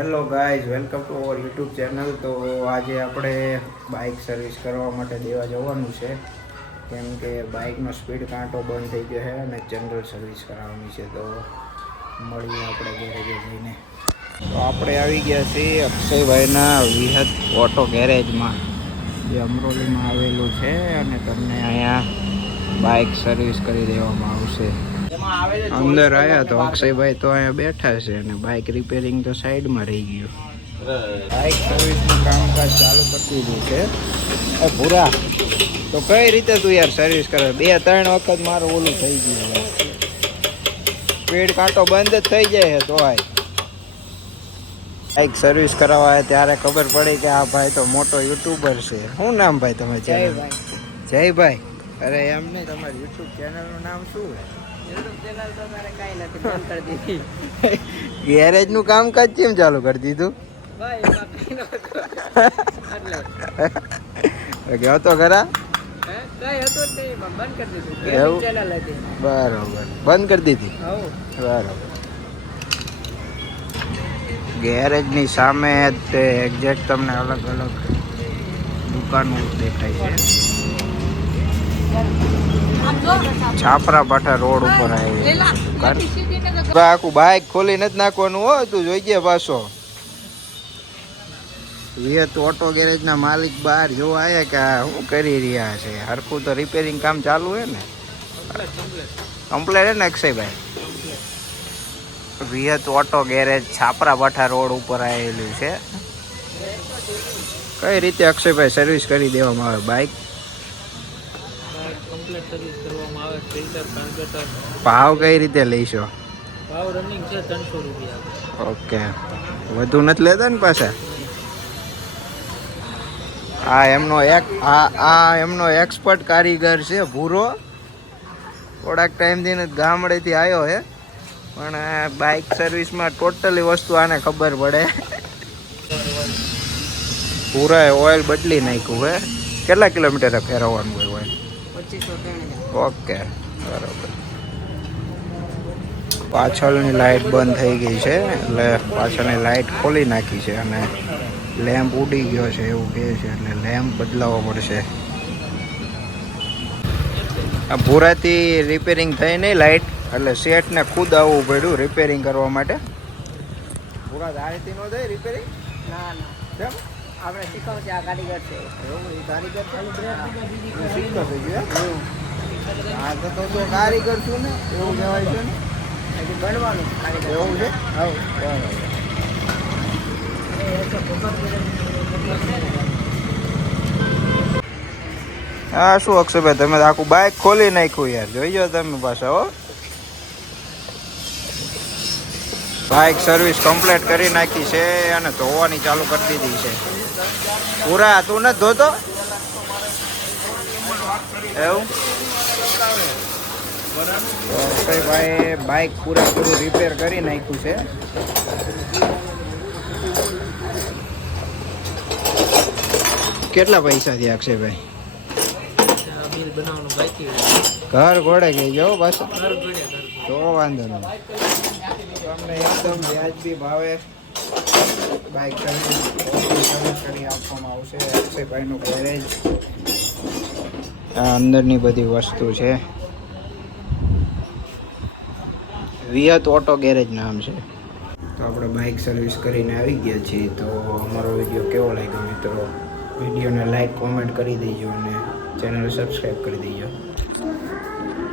Hello guys, welcome to our YouTube channel. તો આજે આપણે બાઇક સર્વિસ કરવા માટે દેવા જવાનું છે, કેમ કે બાઇકનો સ્પીડ કાંટો બંધ થઈ ગયો છે અને જનરલ સર્વિસ કરાવવાની છે. તો મળીએ આપણે ગેરેજે જઈને. તો આપણે આવી ગયા છીએ અક્ષયભાઈના વિહત ઓટો ગેરેજમાં, જે અમરોલીમાં આવેલું છે, અને તમને અહીંયા બાઇક સર્વિસ કરી દેવામાં આવશે. અંદર આવ્યા તો અક્ષયભાઈ તો અહીંયા બેઠા છે અને બાઇક રિપેરિંગ તો સાઈડમાં રહી ગયું. બાઇક સર્વિસનું કામકાજ ચાલુ કરી દીધું છે. પૂરા તો કઈ રીતે તું યાર સર્વિસ કરે? 2-3 વખત મારું ઓલું થઈ ગયું. સ્પીડ કાંટો બંધ જ થઈ જાય છે. તો બાઇક સર્વિસ કરાવવા ત્યારે ખબર પડી કે આ ભાઈ તો મોટો યુટ્યુબર છે. શું નામ ભાઈ તમે? જયભાઈ. અરે એમ નહીં, તમારી યુટ્યુબ ચેનલનું નામ શું છે? ગેરેજ નું કામકાજ કેમ ચાલુ કરી દીધું? તો ખરા બરોબર, બંધ કરી દીધી. બરોબર. ગેરેજ ની સામે એક્ઝેક્ટ તમને અલગ અલગ દુકાનો દેખાય છે. છાપરા પાઠા રોડ ઉપર આવ્યું. આખું બાઇક ખોલી નથી નાખવાનું હોય, તું જોઈજે પાછો. વિહત ઓટો ગેરેજ ના માલિક બહાર જોવા આવ્યા કે શું કરી રહ્યા છે. હરખું તો રિપેરિંગ કામ ચાલુ હે ને? કમ્પ્લેટ હે ને અક્ષયભાઈ? વિહત ઓટો ગેરેજ છાપરા પાઠા રોડ ઉપર આવેલું છે. કઈ રીતે અક્ષયભાઈ સર્વિસ કરી દેવામાં આવે બાઇક? ભાવ કઈ રીતે લઈશો? ભાવ રનિંગ છે 300 રૂપિયા. ઓકે, વધુ નથી લેતા ને પાછા? આ એમનો એક્સપર્ટ કારીગર છે ભૂરો. થોડાક ટાઈમથી ગામડેથી આવ્યો છે, પણ બાઇક સર્વિસમાં ટોટલી વસ્તુ આને ખબર પડે. પૂરા ઓઇલ બદલી નાખ્યું હે. કેટલા કિલોમીટર ફેરવવાનું હોય ઓઇલ? 2503. ઓકે, બરાબર. પાછળની લાઇટ બંધ થઈ ગઈ છે, એટલે પાછળની લાઇટ ખોલી નાખી છે, અને લેમ્પ ઉડી ગયો છે એવું કહે છે, એટલે લેમ્પ બદલાવવો પડશે. આ ભૂરાથી રિપેરિંગ થઈ નહીં લાઇટ, એટલે શેઠને ખુદ આવવું પડ્યું રિપેરિંગ કરવા માટે. ભૂરા ધારેથી ન થાય રિપેરિંગ? ના કેમ? આપણે શીખવશે, આ કારીગર છે. એવું? એ કારીગર શીખતો થઈ ગયો. હા, તો કારીગર છું ને, એવું કહેવાય છે ને. બનવાનું એવું છે? હા, શું અક્ષયભાઈ, તમે આખું બાઇક ખોલી નાખ્યું યાર. જોઈજો તમે પાછા. હો, બાઇક સર્વિસ કમ્પ્લીટ કરી નાખી છે અને ધોવાની ચાલુ કરી દીધી છે. પૂરા તું નથી ધોતો? એવું? અક્ષયભાઈ બાઇક પૂરેપૂરું રિપેર કરી નાખ્યું છે. કેટલા પૈસા થયા અક્ષયભાઈ? બિલ બનાવવાનું બાકી. ઘર ઘોડે ગઈ જાઓ પાછું. તો વાંધો નહીં, તમને એકદમ વ્યાજબી ભાવે બાઇક સર્વિસ કરી આપવામાં આવશે. અક્ષયભાઈનું ગેરેજ. આ અંદરની બધી વસ્તુ છે. વિહત ઓટો ગેરેજ નામ છે. તો આપણે બાઇક સર્વિસ કરીને આવી ગયા છીએ. તો અમારો વિડીયો કેવો લાગ્યો મિત્રો? વિડીયોને લાઈક કોમેન્ટ કરી દેજો અને ચેનલ સબસ્ક્રાઈબ કરી દેજો.